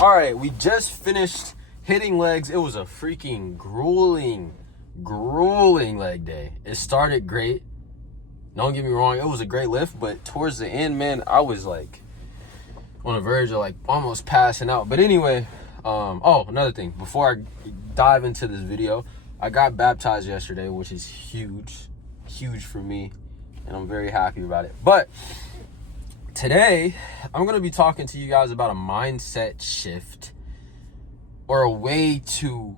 All right, we just finished hitting legs. It was a freaking grueling leg day. It started great. Don't get me wrong, it was a great lift, but towards the end, man, I was like on the verge of like almost passing out. But anyway, another thing, before I dive into this video, I got baptized yesterday, which is huge for me, and I'm very happy about it. But today, I'm going to be talking to you guys about a mindset shift, or a way to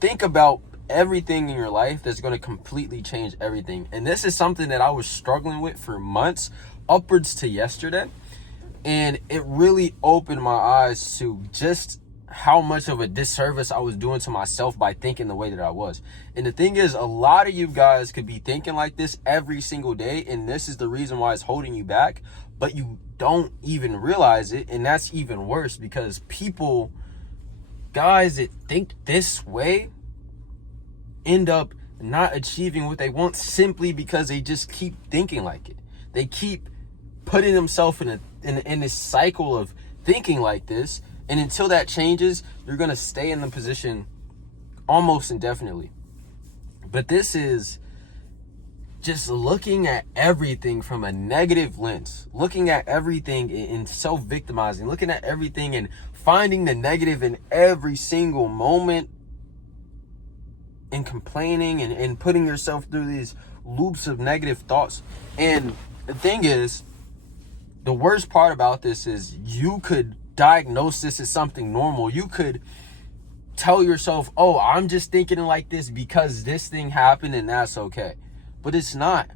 think about everything in your life that's going to completely change everything. And this is something that I was struggling with for months, upwards to yesterday. And it really opened my eyes to just how much of a disservice I was doing to myself by thinking the way that I was. And the thing is, a lot of you guys could be thinking like this every single day, and this is the reason why it's holding you back, but you don't even realize it. And that's even worse, because guys that think this way end up not achieving what they want simply because they just keep thinking like it. They keep putting themselves in this cycle of thinking like this, and until that changes, you're going to stay in the position almost indefinitely. But this is just looking at everything from a negative lens, looking at everything in self-victimizing, looking at everything and finding the negative in every single moment, and complaining and putting yourself through these loops of negative thoughts. And the thing is, the worst part about this is you could diagnose this as something normal. You could tell yourself, oh, I'm just thinking like this because this thing happened and that's okay. But it's not.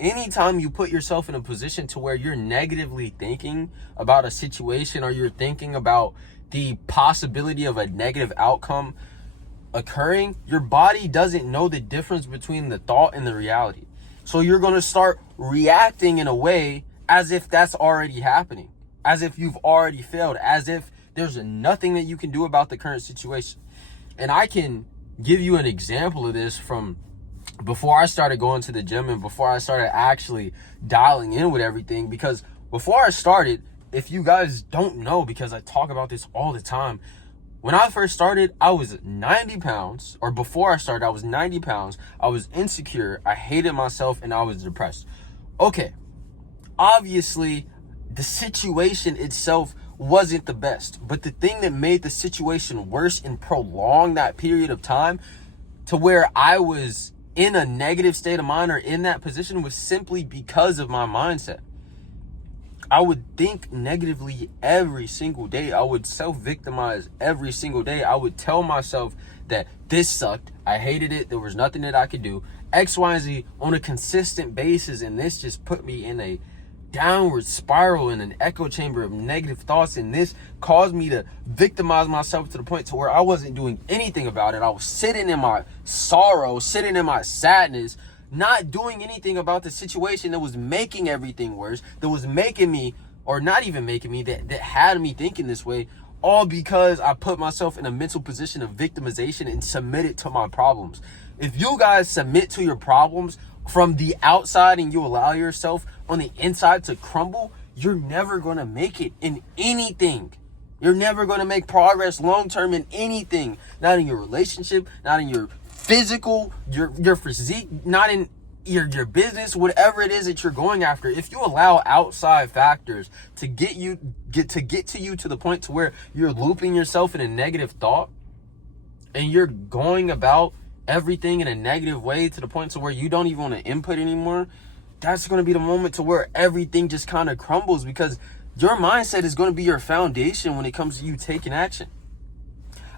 Anytime you put yourself in a position to where you're negatively thinking about a situation, or you're thinking about the possibility of a negative outcome occurring, your body doesn't know the difference between the thought and the reality. So you're going to start reacting in a way as if that's already happening, as if you've already failed, as if there's nothing that you can do about the current situation. And I can give you an example of this from before I started going to the gym and before I started actually dialing in with everything. Because before I started, if you guys don't know, because I talk about this all the time, when I first started, I was 90 pounds, or before I started, I was 90 pounds. I was insecure, I hated myself, and I was depressed. Okay, obviously, the situation itself wasn't the best, but the thing that made the situation worse and prolonged that period of time to where I was in a negative state of mind, or in that position, was simply because of my mindset. I would think negatively every single day. I would self-victimize every single day. I would tell myself that this sucked, I hated it, there was nothing that I could do, X, Y, and Z on a consistent basis, and this just put me in a downward spiral, in an echo chamber of negative thoughts, and this caused me to victimize myself to the point to where I wasn't doing anything about it. I was sitting in my sorrow, sitting in my sadness, not doing anything about the situation that was making everything worse, that was making me, or not even making me, that had me thinking this way, all because I put myself in a mental position of victimization and submitted to my problems. If you guys submit to your problems from the outside and you allow yourself on the inside to crumble, you're never going to make it in anything. You're never going to make progress long-term in anything. Not in your relationship, not in your physical, your physique, not in your business, whatever it is that you're going after. If you allow outside factors to get to you to the point to where you're looping yourself in a negative thought, and you're going about everything in a negative way to the point to where you don't even want to input anymore, that's going to be the moment to where everything just kind of crumbles, because your mindset is going to be your foundation when it comes to you taking action.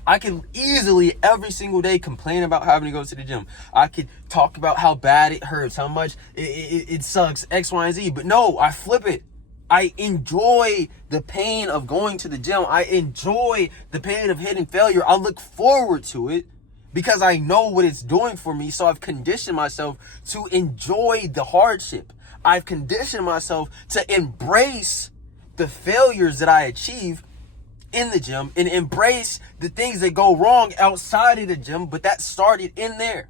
I could easily every single day complain about having to go to the gym. I could talk about how bad it hurts, how much it sucks, X, Y, and Z. But no, I flip it. I enjoy the pain of going to the gym. I enjoy the pain of hitting failure. I look forward to it because I know what it's doing for me. So I've conditioned myself to enjoy the hardship. I've conditioned myself to embrace the failures that I achieve in the gym and embrace the things that go wrong outside of the gym, but that started in there.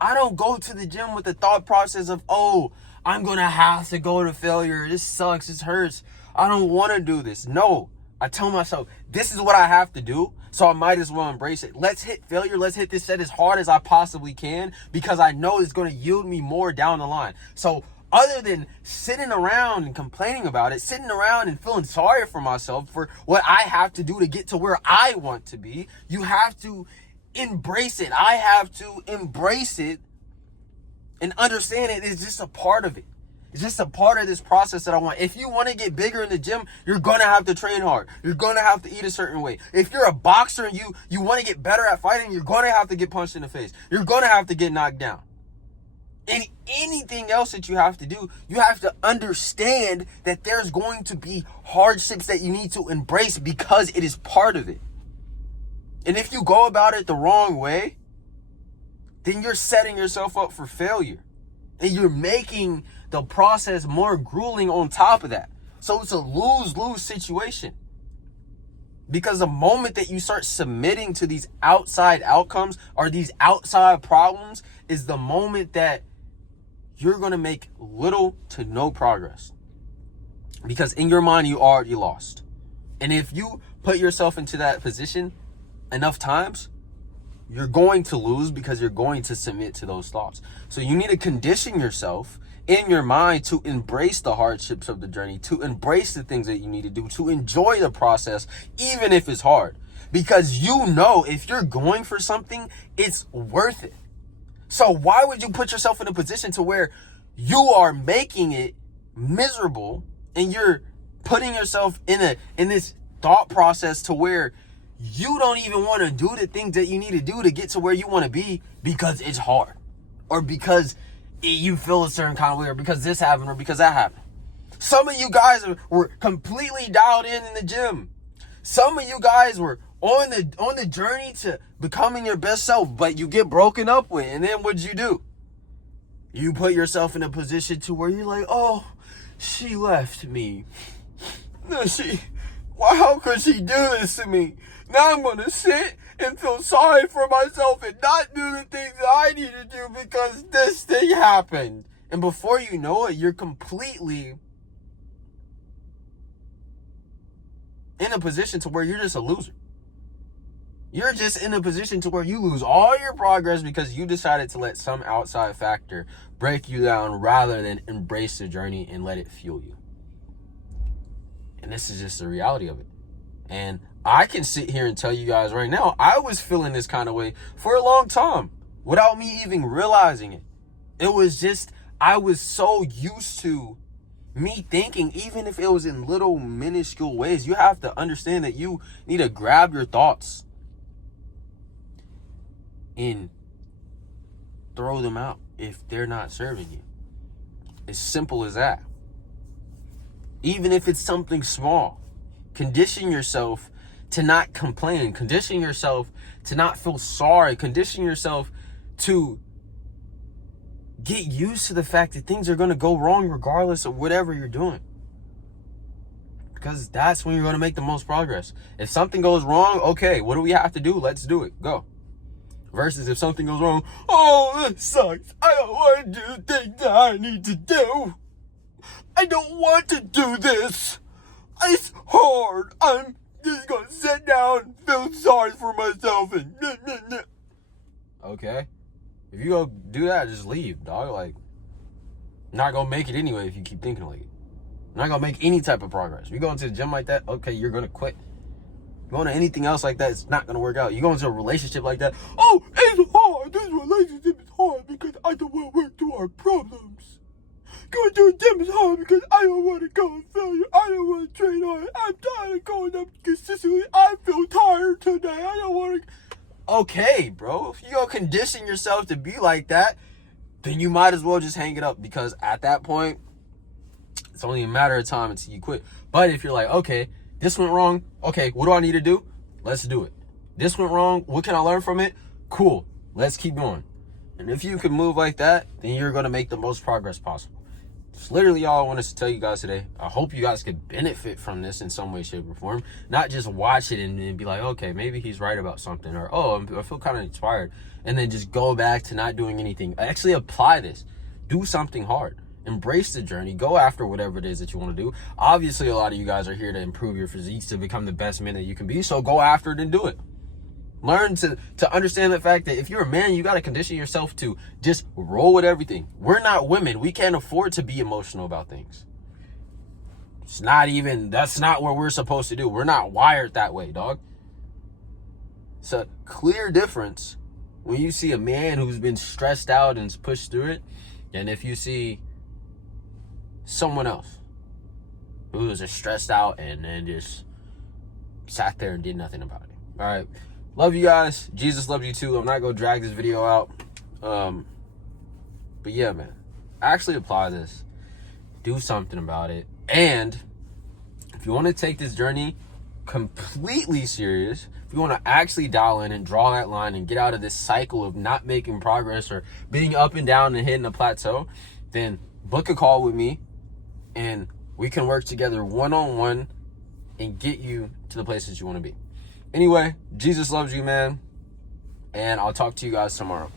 I don't go to the gym with the thought process of, oh, I'm going to have to go to failure. This sucks. This hurts. I don't want to do this. No, I tell myself, this is what I have to do, so I might as well embrace it. Let's hit failure. Let's hit this set as hard as I possibly can, because I know it's going to yield me more down the line. So other than sitting around and complaining about it, sitting around and feeling sorry for myself for what I have to do to get to where I want to be, you have to embrace it. I have to embrace it and understand it is just a part of it. It's just a part of this process that I want. If you want to get bigger in the gym, you're going to have to train hard. You're going to have to eat a certain way. If you're a boxer and you want to get better at fighting, you're going to have to get punched in the face. You're going to have to get knocked down. And anything else that you have to do, you have to understand that there's going to be hardships that you need to embrace because it is part of it. And if you go about it the wrong way, then you're setting yourself up for failure. And you're making the process more grueling on top of that. So it's a lose-lose situation. Because the moment that you start submitting to these outside outcomes or these outside problems is the moment that you're going to make little to no progress. Because in your mind, you already lost. And if you put yourself into that position enough times, you're going to lose because you're going to submit to those thoughts. So you need to condition yourself in your mind to embrace the hardships of the journey, to embrace the things that you need to do, to enjoy the process, even if it's hard. Because you know if you're going for something, it's worth it. So why would you put yourself in a position to where you are making it miserable and you're putting yourself in this thought process to where you don't even want to do the things that you need to do to get to where you want to be because it's hard, or because you feel a certain kind of way, or because this happened, or because that happened. Some of you guys were completely dialed in the gym. Some of you guys were on the journey to becoming your best self, but you get broken up with, and then what'd you do? You put yourself in a position to where you're like, oh, she left me. How could she do this to me? Now I'm going to sit and feel sorry for myself and not do the things that I need to do because this thing happened. And before you know it, you're completely in a position to where you're just a loser. You're just in a position to where you lose all your progress because you decided to let some outside factor break you down rather than embrace the journey and let it fuel you. And this is just the reality of it. And I can sit here and tell you guys right now, I was feeling this kind of way for a long time without me even realizing it. It was just, I was so used to me thinking, even if it was in little minuscule ways, you have to understand that you need to grab your thoughts and throw them out if they're not serving you. As simple as that. Even if it's something small, condition yourself to not complain. Condition yourself to not feel sorry. Condition yourself to get used to the fact that things are going to go wrong regardless of whatever you're doing. Because that's when you're going to make the most progress. If something goes wrong, okay, what do we have to do? Let's do it. Go. Versus if something goes wrong, oh, this sucks. I don't want to do the things that I need to do. I don't want to do this. It's hard. I'm just going to sit down and feel sorry for myself and Okay. If you go do that, just leave, dog. Like, not going to make it anyway if you keep thinking like it. Not going to make any type of progress. If you go into the gym like that, okay, you're going to quit. Going to anything else like that, it's not going to work out. You go into a relationship like that, oh, it's hard. This relationship is hard because I don't want to work through our problems. Going to the gym is hard because I don't want to go and failure. I don't want to train hard. I'm tired of going up consistently. I feel tired today. I don't want to. Okay, bro. If you go condition yourself to be like that, then you might as well just hang it up, because at that point, it's only a matter of time until you quit. But if you're like, okay, this went wrong. Okay, what do I need to do? Let's do it. This went wrong. What can I learn from it? Cool. Let's keep going. And if you can move like that, then you're going to make the most progress possible. It's literally all I wanted to tell you guys today. I hope you guys could benefit from this in some way, shape, or form. Not just watch it and be like, okay, maybe he's right about something. Or, oh, I feel kind of inspired. And then just go back to not doing anything. Actually apply this. Do something hard. Embrace the journey. Go after whatever it is that you want to do. Obviously, a lot of you guys are here to improve your physiques, to become the best man that you can be. So go after it and do it. Learn to understand the fact that if you're a man, you got to condition yourself to just roll with everything. We're not women. We can't afford to be emotional about things. That's not what we're supposed to do. We're not wired that way, dog. It's a clear difference when you see a man who's been stressed out and pushed through it, and if you see someone else who was just stressed out and then just sat there and did nothing about it. All right. Love you guys. Jesus loves you too. I'm not going to drag this video out. But yeah, man, actually apply this. Do something about it. And if you want to take this journey completely serious, if you want to actually dial in and draw that line and get out of this cycle of not making progress or being up and down and hitting a plateau, then book a call with me and we can work together one-on-one and get you to the places you want to be. Anyway, Jesus loves you, man. And I'll talk to you guys tomorrow.